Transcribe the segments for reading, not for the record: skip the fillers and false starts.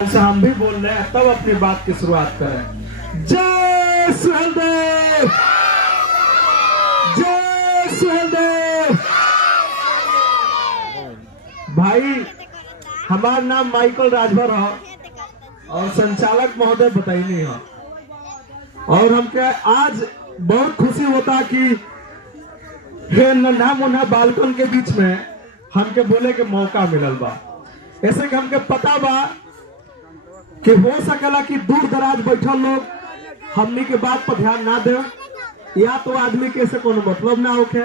से हम भी बोल रहे हैं, तब अपनी बात की शुरुआत करें। जय सुहेलदेव, जय सुहेलदेव। भाई हमारा नाम माइकल राजभर है और संचालक महोदय बताइए है। और हमके आज बहुत खुशी होता कि नन्हा मुन्हा बालकन के बीच में हमके बोले के मौका मिलल बा। ऐसे कि हमके पता बा कि हो सकेला कि दूर दराज बैठल लोग हमनी के बात पर ध्यान ना दे, या तो आदमी के से कोनो मतलब ना होके,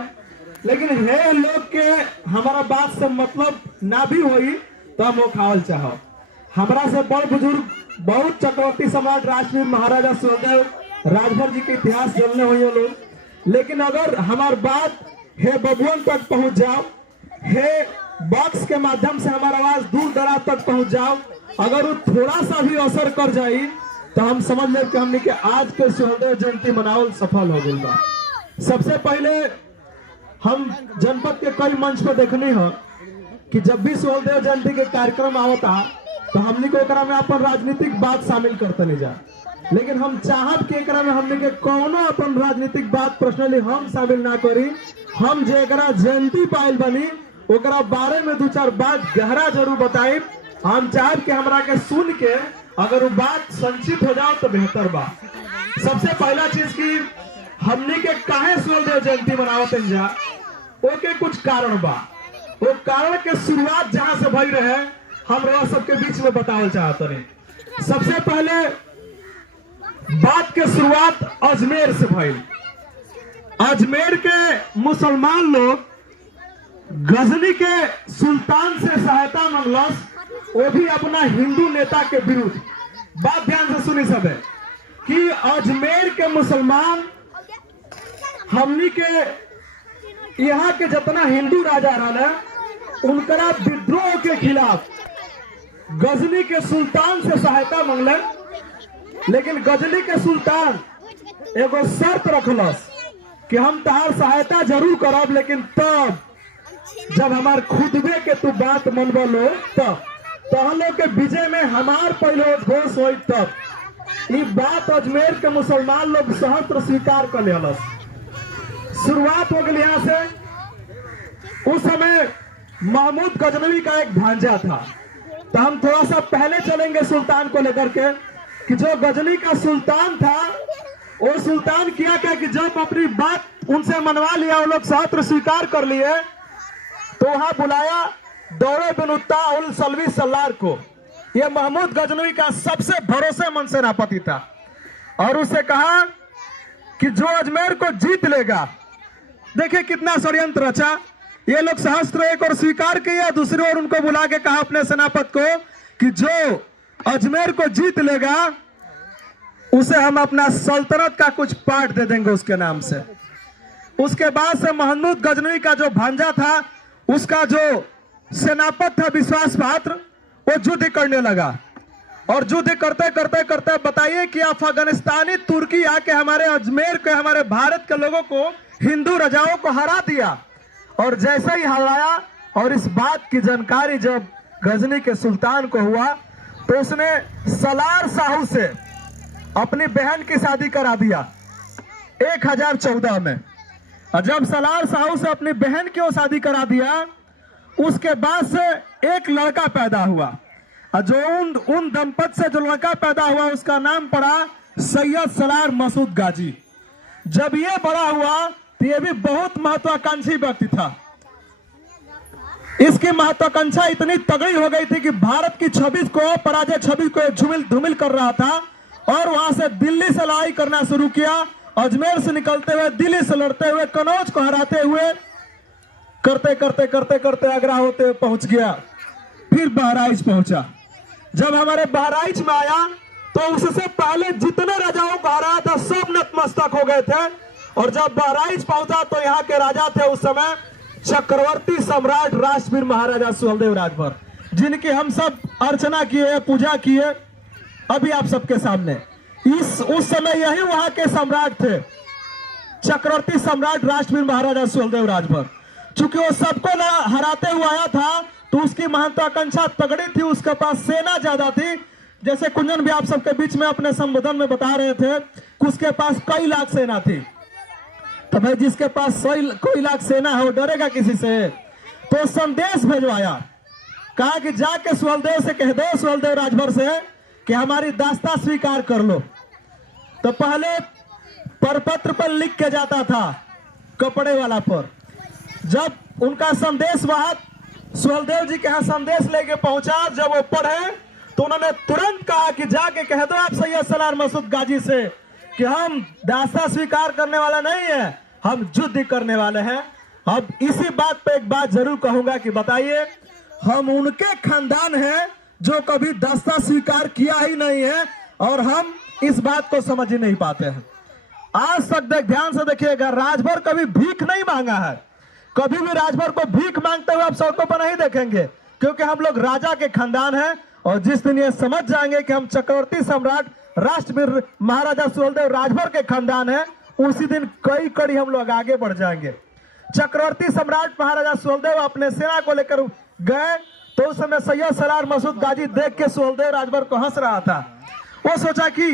लेकिन हे लोग के हमारा बात से मतलब ना भी होई तो हम वो खावल चाहो। हमरा से बड़ बुजुर्ग बहुत चक्रवर्ती सम्राट राजवीर महाराजा सुहेलदेव राजभर जी के इतिहास जानने हुए लोग, लेकिन अगर हमार बात हे बबुअन तक पहुंच जाओ, हे बॉक्स के माध्यम से हमारा आवाज दूर दराज तक पहुंच जाओ, अगर वो थोड़ा सा भी असर कर जाई तो हम समझ ले कि हमने के आज के सुहेलदेव जयंती मनावल सफल हो गई बा। सबसे पहले हम जनपद के कई मंच पर देखने हैं कि जब भी सुहेलदेव जयंती के कार्यक्रम आवता तो हमने को एकरा में अपन राजनीतिक बात शामिल करते नहीं जा, लेकिन हम चाहत के एकरा में हमने के कोनो अपन राजनीतिक बात पर्सनली हम शामिल ना करी। हम जे एकरा जयंती पाइल बनी ओकरा बारे में दो चार बात गहरा जरूर बताई। हम चाहे कि हमरा के सुन के अगर वो बात संचित हो जाओ तो बेहतर बा। सबसे पहला चीज की हमने के काहे सुहेलदेव जयंती मनावत जा, ओके कुछ कारण बा। वो कारण के शुरुआत जहां से भई रहे हम रह सबके बीच में बतावल चाहते रहे। सबसे पहले बात के शुरुआत अजमेर से भई। अजमेर के मुसलमान लोग गजनी के सुल्तान से सहायता मांगलस, वो भी अपना हिंदू नेता के विरुद्ध। बात ध्यान से सुनी सब है कि अजमेर के मुसलमान हमनी के यहाँ के जितना हिंदू राजा रहा उनकरा विद्रोह के खिलाफ गजनी के सुल्तान से सहायता मांगल, लेकिन गजनी के सुल्तान एगो शर्त रखलस कि हम तहार सहायता जरूर करब, लेकिन तब जब हमार खुदबे के तू बात मनबो लो तब तहलो के विजय में हमार पहले घोष हो, तब ये बात अजमेर के मुसलमान लोग सहस्त्र स्वीकार कर लेलस। शुरुआत हो गई यहाँ से। उस समय महमूद गजनवी का एक भांजा था, तो हम थोड़ा सा पहले चलेंगे सुल्तान को लेकर के कि जो गजनी का सुल्तान था वो सुल्तान किया क्या कि जब अपनी बात उनसे मनवा लिया, वो लोग सहस्त्र स्वीकार कर लिए, तो वहां बुलाया दौरे बिन उत्ता उल सलवी सल्लार को। यह महमूद गजनवी का सबसे भरोसेमंद सेनापति था, और उसे कहा कि जो अजमेर को जीत लेगा, देखिए कितना षड्यंत्र रचा। ये लोग सहस्त्र एक और स्वीकार किया, दूसरी ओर उनको बुला के कहा अपने सेनापति को कि जो अजमेर को जीत लेगा उसे हम अपना सल्तनत का कुछ पार्ट दे देंगे उसके नाम से। उसके बाद से महमूद गजनवी का जो भांजा था, उसका जो सेनापति था विश्वास पात्र, वो युद्ध करने लगा। और युद्ध करते करते करते बताइए कि अफगानिस्तानी तुर्की आके हमारे अजमेर के, हमारे भारत के लोगों को, हिंदू राजाओं को हरा दिया। और जैसे ही हराया और इस बात की जानकारी जब गजनी के सुल्तान को हुआ, तो उसने सलार साहू से अपनी बहन की शादी करा दिया 1014 में। और जब सलार साहू से अपनी बहन की वो शादी करा दिया, उसके बाद से एक लड़का पैदा हुआ, और जो उन दंपत से जो लड़का पैदा हुआ उसका नाम पड़ा सैयद सलार मसूद गाजी। जब ये बड़ा हुआ तो ये भी बहुत महत्वाकांक्षी व्यक्ति था। इसकी महत्वाकांक्षा इतनी तगड़ी हो गई थी कि भारत की छवि को, पराजय छवि को झुमिल धुमिल कर रहा था, और वहां से दिल्ली से लड़ाई करना शुरू किया। अजमेर से निकलते हुए, दिल्ली से लड़ते हुए, कनौज को हराते हुए, करते करते करते करते आगरा होते हुए पहुंच गया। फिर बहराइच पहुंचा। जब हमारे बहराइच में आया तो उससे पहले जितने राजाओं को हराया था सब नतमस्तक हो गए थे। और जब बहराइच पहुंचा तो यहाँ के राजा थे उस समय चक्रवर्ती सम्राट राजवीर महाराजा सुहेलदेव राजभर, जिनकी हम सब अर्चना किए, पूजा किए अभी आप सबके सामने। उस समय यही वहां के सम्राट थे, चक्रवर्ती सम्राट राजवीर महाराजा सुहेलदेव राजभर। चूंकि वो सबको हराते हुए आया था तो उसकी महत्वाकांक्षा तगड़ी थी, उसके पास सेना ज्यादा थी, जैसे कुंजन भी आप सबके बीच में अपने संबोधन में बता रहे थे कि उसके पास कई लाख सेना थी। तो भाई जिसके पास कोई लाख सेना है वो डरेगा किसी से? तो संदेश भेजवाया, कहा कि जाके सुहेलदेव से कह दो, सुहेलदेव राजभर से, कि हमारी दास्ता स्वीकार कर लो। तो पहले परपत्र पर लिख के जाता था, कपड़े वाला पर। जब उनका संदेश वहां सुहेलदेव जी के यहाँ संदेश लेके पहुंचा, जब वो पढ़े तो उन्होंने तुरंत कहा कि जाके कह दो आप सैयद सलार मसूद गाजी से कि हम दास्ता स्वीकार करने वाला नहीं है, हम युद्ध करने वाले हैं। अब इसी बात पे एक बात जरूर कहूंगा कि बताइए, हम उनके खानदान हैं जो कभी दास्ता स्वीकार किया ही नहीं है, और हम इस बात को समझ ही नहीं पाते हैं। आज तक ध्यान से देखिएगा, राजभर कभी भीख नहीं मांगा है। कभी भी राजभर को भीख मांगते हुए आप सड़कों पर नहीं देखेंगे, क्योंकि हम लोग राजा के खानदान हैं। और जिस दिन ये समझ जाएंगे कि हम चक्रवर्ती सम्राट राष्ट्रवीर महाराजा सुहेलदेव राजभर के खानदान हैं, उसी दिन कई कड़ी हम लोग आगे बढ़ जाएंगे। चक्रवर्ती सम्राट महाराजा सुहेलदेव अपने सेना को लेकर गए तो उस समय सैयद सलार मसूद गाजी देख के सुहेलदेव राजभर को हंस रहा था। वो सोचा कि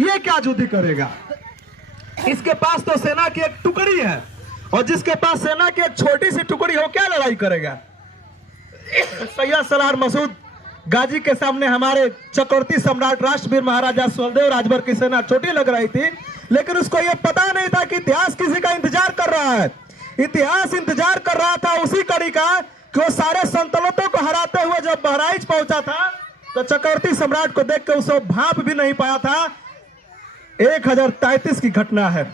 ये क्या युद्ध करेगा, इसके पास तो सेना की एक टुकड़ी है, और जिसके पास सेना की एक छोटी सी टुकड़ी हो क्या लड़ाई करेगा। सैयद सलार मसूद गाजी के सामने हमारे चक्रवर्ती सम्राट राष्ट्रवीर महाराजा सुहेलदेव राजभर की सेना छोटी लग रही थी, लेकिन उसको यह पता नहीं था कि इतिहास किसी का इंतजार कर रहा है। इतिहास इंतजार कर रहा था उसी कड़ी का कि वो सारे संतलतों को हराते हुए जब बहराइच पहुंचा था तो चक्रवर्ती सम्राट को देख के उसे भाप भी नहीं पाया था। 1033 की घटना है।